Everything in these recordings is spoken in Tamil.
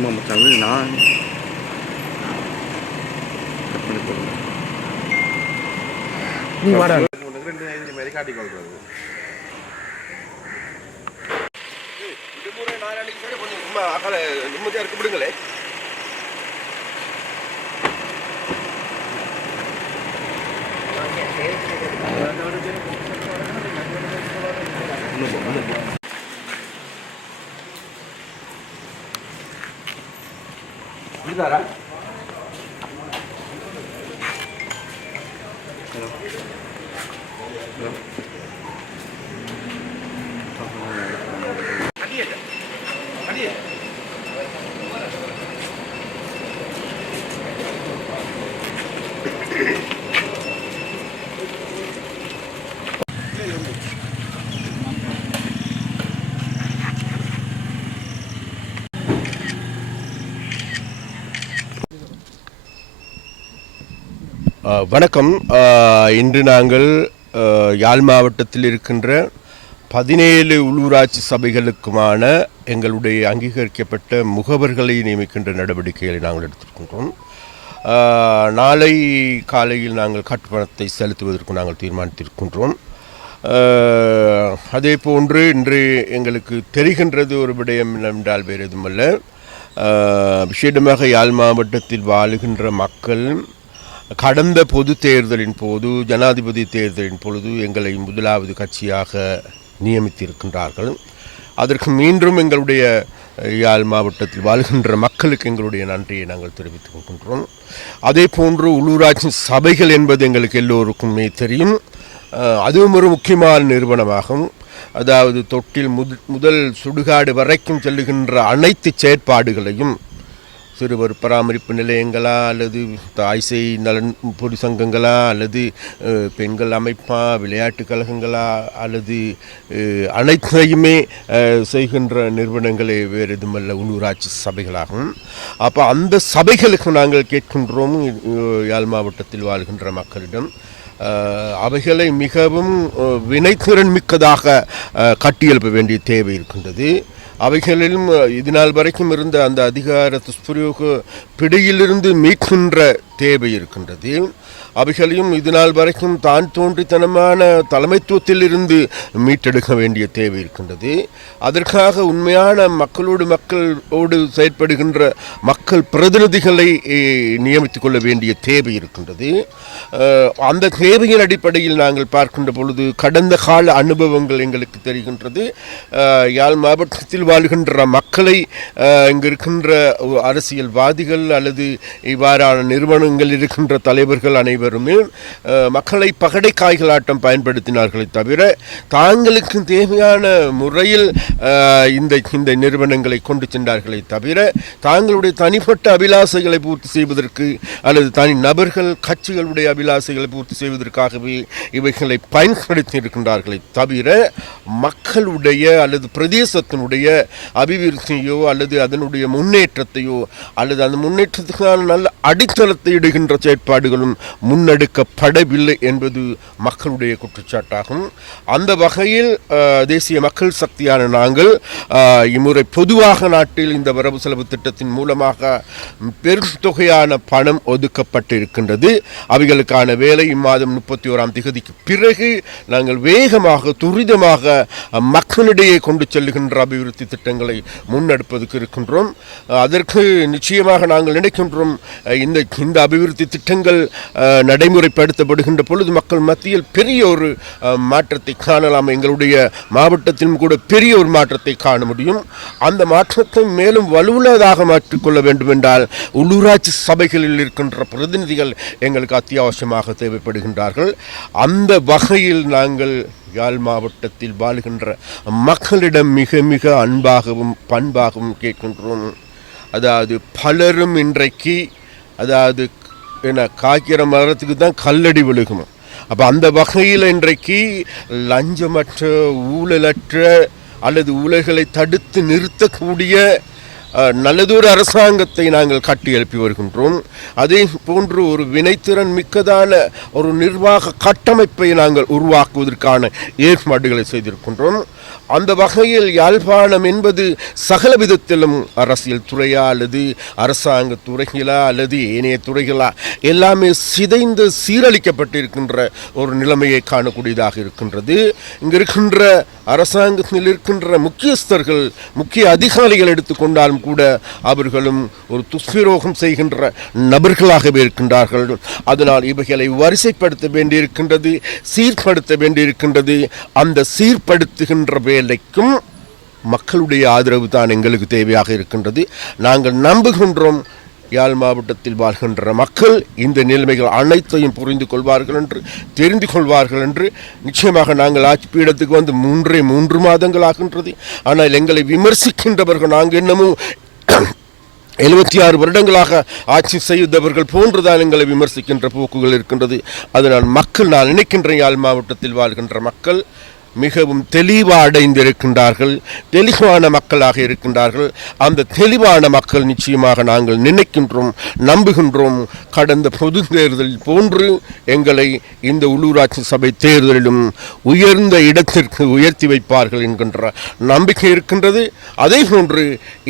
சும்மா மச்சான் நான் கட் பண்ணி போடுறேன். நீ வாடா 2-5 மாதிரி காட்டிக்கொள்றது விடுமுறை நாளைக்கு சரி கொஞ்சம் சும்மா அகல நிம்மதியாக இருக்க விடுங்களே. இதுதாரா வணக்கம். இன்று நாங்கள் யாழ் மாவட்டத்தில் இருக்கின்ற 17 உள்ளூராட்சி சபைகளுக்குமான எங்களுடைய அங்கீகரிக்கப்பட்ட முகவர்களை நியமிக்கின்ற நடவடிக்கைகளை நாங்கள் எடுத்திருக்கின்றோம். நாளை காலையில் நாங்கள் கட்டுப்பணத்தை செலுத்துவதற்கு நாங்கள் தீர்மானித்திருக்கின்றோம். அதே போன்று இன்று எங்களுக்கு தெரிகின்றது ஒரு விடயம் என்றால் வேறு எதுவுமல்ல, விசேடமாக யாழ் மாவட்டத்தில் வாழுகின்ற மக்கள் கடந்த பொது தேர்தலின் போது ஜனாதிபதி தேர்தலின் பொழுது எங்களை முதலாவது கட்சியாக நியமித்திருக்கின்றார்கள். அதற்கு மீண்டும் எங்களுடைய யாழ் மாவட்டத்தில் வாழ்கின்ற மக்களுக்கு எங்களுடைய நன்றியை நாங்கள் தெரிவித்துக் கொள்கின்றோம். அதே போன்று உள்ளூராட்சி சபைகள் என்பது எங்களுக்கு எல்லோருக்குமே தெரியும். அதுவும் ஒரு முக்கியமான நிறுவனமாகும். அதாவது தொட்டில் முதல் சுடுகாடு வரைக்கும் செல்லுகின்ற அனைத்து செயற்பாடுகளையும் சிறுவர் பராமரிப்பு நிலையங்களா அல்லது தாய்சை நலன் பொது சங்கங்களா அல்லது பெண்கள் அமைப்பா விளையாட்டு கழகங்களா அல்லது அனைத்தையுமே செய்கின்ற நிறுவனங்களே வேறு எதுவுமல்ல உள்ளூராட்சி சபைகளாகும். அப்போ அந்த சபைகளுக்கு நாங்கள் கேட்கின்றோம் யாழ் மாவட்டத்தில் வாழ்கின்ற மக்களிடம் அவைகளை மிகவும் வினைத்திறன் மிக்கதாக கட்டியெழுப்ப வேண்டிய தேவை இருக்கின்றது. அவைகளிலும் இதுநாள் வரைக்கும் இருந்த அந்த அதிகார துஷ்பிரயோக பிடியிலிருந்து மீட்கின்ற தேவை இருக்கின்றது. அவைகளையும் இதுநாள் வரைக்கும் தான் தோன்றித்தனமான தலைமைத்துவத்தில் இருந்து மீட்டெடுக்க வேண்டிய தேவை இருக்கின்றது. அதற்காக உண்மையான மக்களோடு செயற்படுகின்ற மக்கள் பிரதிநிதிகளை நியமித்துக் கொள்ள வேண்டிய தேவை இருக்கின்றது. அந்த தேவையின் அடிப்படையில் நாங்கள் பார்க்கின்ற பொழுது கடந்த கால அனுபவங்கள் எங்களுக்கு தெரிகின்றது. யாழ் மாவட்டத்தில் வாழ்கின்ற மக்களை இங்கு இருக்கின்ற அரசியல்வாதிகள் அல்லது இவ்வாறான நிறுவனங்கள் இருக்கின்ற தலைவர்கள் அனைவருமே மக்களை பகடை காய்களாட்டம் பயன்படுத்தினார்களே தவிர தாங்களுக்கு தேவையான முறையில் இந்த நிறுவனங்களை கொண்டு சென்றார்களே தவிர தாங்களுடைய தனிப்பட்ட அபிலாசைகளை பூர்த்தி செய்வதற்கு அல்லது தனி நபர்கள் கட்சிகளுடைய அபிலாசைகளை பூர்த்தி செய்வதற்காகவே இவைகளை பயன்படுத்தி இருக்கின்றார்களே தவிர மக்களுடைய அல்லது பிரதேசத்தினுடைய அபிவிருத்தியோ அல்லது அதனுடைய முன்னேற்றத்தையோ அல்லது அந்த முன்னேற்றத்துக்கான நல்ல அடித்தளத்தை இடுகின்ற செயற்பாடுகளும் முன்னெடுக்கப்படவில்லை என்பது மக்களுடைய குற்றச்சாட்டாகும். அந்த வகையில் தேசிய மக்கள் சக்தியான நாங்கள் இம்முறை பொதுவாக நாட்டில் இந்த வரவு செலவு திட்டத்தின் மூலமாக பெரும் தொகையான பணம் ஒதுக்கப்பட்டு இருக்கின்றது. அவைகளுக்கான வேலை இம்மாதம் 31ஆம் தேதிக்கு பிறகு நாங்கள் வேகமாக துரிதமாக மக்களிடையே கொண்டு செல்லுகின்ற அபிவிருத்தி திட்டங்களை முன்னெடுப்பதற்கு இருக்கின்றோம். அதற்கு நிச்சயமாக நாங்கள் நினைக்கின்றோம் இந்த அபிவிருத்தி திட்டங்கள் நடைமுறைப்படுத்தப்படுகின்ற பொழுது மக்கள் மத்தியில் பெரிய ஒரு மாற்றத்தை காணலாம். எங்களுடைய மாவட்டத்திலும் கூட பெரிய ஒரு மாற்றத்தை காண முடியும். அந்த மாற்றத்தை மேலும் வலுவுள்ளதாக மாற்றிக்கொள்ள வேண்டும் என்றால் உள்ளூராட்சி சபைகளில் இருக்கின்ற பிரதிநிதிகள் எங்களுக்கு அத்தியாவசியமாக தேவைப்படுகின்றார்கள். அந்த வகையில் நாங்கள் யாழ் மாவட்டத்தில் வாழ்கின்ற மக்களிடம் மிக மிக அன்பாகவும் பண்பாகவும் கேட்கின்றோம். அதாவது பலரும் இன்றைக்கு அதாவது என்ன காய்க்கிற மரத்துக்கு தான் கல்லடி விழுகும். அப்போ அந்த வகையில் இன்றைக்கு லஞ்சமற்ற ஊழலற்ற அல்லது ஊழல்களை தடுத்து நிறுத்தக்கூடிய நல்லதொரு அரசாங்கத்தை நாங்கள் கட்டி எழுப்பி வருகின்றோம். அதே போன்று ஒரு வினைத்திறன் மிக்கதான ஒரு நிர்வாக கட்டமைப்பை நாங்கள் உருவாக்குவதற்கான ஏற்பாடுகளை செய்திருக்கின்றோம். அந்த வகையில் யாழ்ப்பாணம் என்பது சகல விதத்திலும் அரசியல் துறையா அல்லது அரசாங்க துறைகளா அல்லது ஏனைய துறைகளா எல்லாமே சிதைந்து சீரழிக்கப்பட்டிருக்கின்ற ஒரு நிலைமையை காணக்கூடியதாக இருக்கின்றது. இங்கு இருக்கின்ற அரசாங்கத்தில் இருக்கின்ற முக்கியஸ்தர்கள் முக்கிய அதிகாரிகள் எடுத்துக்கொண்டாலும் கூட அவர்களும் ஒரு துஷ்பிரோகம் செய்கின்ற நபர்களாகவே இருக்கின்றார்கள். அதனால் இவைகளை வரிசைப்படுத்த வேண்டியிருக்கின்றது, சீர்படுத்த வேண்டியிருக்கின்றது. அந்த சீர்படுத்துகின்ற வேலைக்கும் மக்களுடைய ஆதரவு தான் எங்களுக்கு தேவையாக இருக்கின்றது. நாங்கள் நம்புகின்றோம் யாழ் மாவட்டத்தில் வாழ்கின்ற மக்கள் இந்த நிலைமைகள் அனைத்தையும் புரிந்து கொள்வார்கள் என்று தெரிந்து கொள்வார்கள் என்று. நிச்சயமாக நாங்கள் ஆட்சி பீடத்துக்கு வந்து 3 மாதங்கள் ஆகின்றது. ஆனால் எங்களை விமர்சிக்கின்றவர்கள் நாங்கள் என்னமோ 76 வருடங்களாக ஆட்சி செய்தவர்கள் போன்றுதான் எங்களை விமர்சிக்கின்ற போக்குகள் இருக்கின்றது. அதனால் மக்கள், நான் நினைக்கின்ற யாழ் மாவட்டத்தில் வாழ்கின்ற மக்கள் மிகவும் தெளிவடைந்திருக்கின்றார்கள், தெளிவான மக்களாக இருக்கின்றார்கள். அந்த தெளிவான மக்கள் நிச்சயமாக நாங்கள் நினைக்கின்றோம், நம்புகின்றோம், கடந்த பொது தேர்தலில் போன்று எங்களை இந்த உள்ளூராட்சி சபை தேர்தலிலும் உயர்ந்த இடத்திற்கு உயர்த்தி வைப்பார்கள் என்கின்ற நம்பிக்கை இருக்கின்றது. அதே போன்று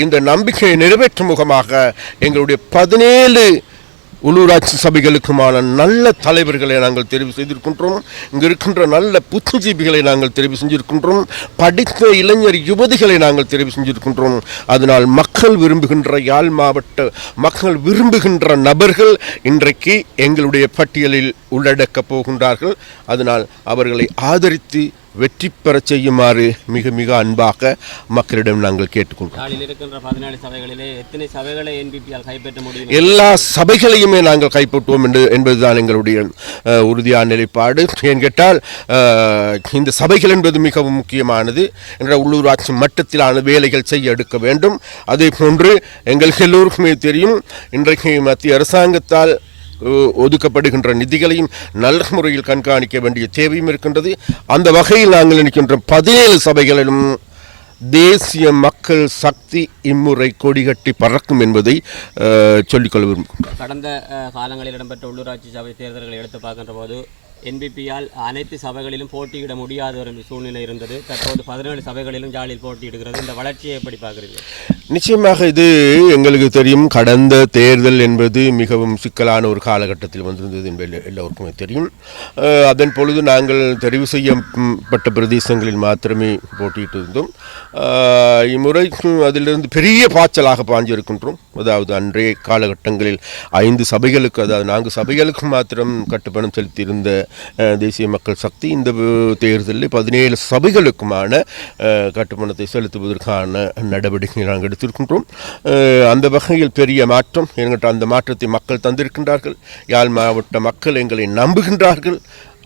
இந்த நம்பிக்கையை நிறைவேற்றும் முகமாக எங்களுடைய 17 உள்ளூராட்சி சபைகளுக்குமான நல்ல தலைவர்களை நாங்கள் தெரிவு செய்திருக்கின்றோம். இங்கு இருக்கின்ற நல்ல புத்திஜீவிகளை நாங்கள் தெரிவு செஞ்சிருக்கின்றோம். படித்த இளைஞர் யுவதிகளை நாங்கள் தெரிவு செஞ்சிருக்கின்றோம். அதனால் மக்கள் விரும்புகின்ற, யாழ் மாவட்ட மக்கள் விரும்புகின்ற நபர்கள் இன்றைக்கு எங்களுடைய பட்டியலில் உள்ளடக்கப் போகின்றார்கள். அதனால் அவர்களை ஆதரித்து வெற்றி பெற செய்யுமாறு மிக மிக அன்பாக மக்களிடம் நாங்கள் கேட்டுக்கொள்கிறோம். எல்லா சபைகளையுமே நாங்கள் கைப்பற்றுவோம் என்பதுதான் எங்களுடைய உறுதியான நிலைப்பாடு. ஏன் கேட்டால் இந்த சபைகள் என்பது மிகவும் முக்கியமானது. என்ற உள்ளூராட்சி மட்டத்திலான வேலைகள் செய்ய எடுக்க வேண்டும். அதே போன்று எங்களுக்கு எல்லோருக்குமே தெரியும், இன்றைக்கு மத்திய அரசாங்கத்தால் ஒதுக்கப்படுகின்ற நிதிகளையும் நல்ல முறையில் கண்காணிக்க வேண்டிய தேவையும் இருக்கின்றது. அந்த வகையில் நாங்கள் நினைக்கின்ற 17 சபைகளிலும் தேசிய மக்கள் சக்தி இம்முறை கொடிகட்டி பறக்கும் என்பதை சொல்லிக்கொள்ள விரும்புகிறோம். கடந்த காலங்களில் இடம்பெற்ற உள்ளூராட்சி சபை தேர்தல்களை எடுத்து பார்க்கின்ற போது என்பிபியால் அனைத்து சபைகளிலும் போட்டியிட முடியாத ஒரு சூழ்நிலை இருந்தது. தற்போது 17 சபைகளிலும் ஜாலியில் போட்டியிடுகிறது. இந்த வளர்ச்சியை எப்படி பார்க்குறீங்க? நிச்சயமாக இது எங்களுக்கு தெரியும். கடந்த தேர்தல் என்பது மிகவும் சிக்கலான ஒரு காலகட்டத்தில் வந்திருந்தது என்பது எல்லோருக்குமே தெரியும். அதன் பொழுது நாங்கள் தெரிவு செய்யப்பட்ட பிரதேசங்களில் மாத்திரமே போட்டியிட்டு இருந்தோம். இம்முறை அதிலிருந்து பெரிய பாய்ச்சலாக பாஞ்சிருக்கின்றோம். அதாவது அன்றைய காலகட்டங்களில் 5 சபைகளுக்கு, அதாவது 4 சபைகளுக்கு மாத்திரம் கட்டுப்பணம் செலுத்தியிருந்த தேசிய மக்கள் சக்தி இந்த தேர்தலில் 17 சபைகளுக்குமான கட்டுப்பணத்தை செலுத்துவதற்கான நடவடிக்கை நாங்கள் எடுத்திருக்கின்றோம். அந்த வகையில் பெரிய மாற்றம். என்கிட்ட அந்த மாற்றத்தை மக்கள் தந்திருக்கின்றார்கள். யாழ் மாவட்ட மக்கள் எங்களை நம்புகின்றார்கள்.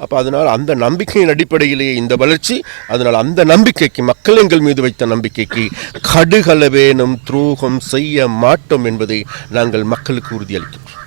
அப்போ அதனால் அந்த நம்பிக்கையின் அடிப்படையிலேயே இந்த வளர்ச்சி. அதனால் அந்த நம்பிக்கைக்கு, மக்கள் எங்கள் மீது வைத்த நம்பிக்கைக்கு கடுகளவேனும் துரோகம் செய்ய மாட்டோம் என்பதை நாங்கள் மக்களுக்கு உறுதியளிக்கின்றோம்.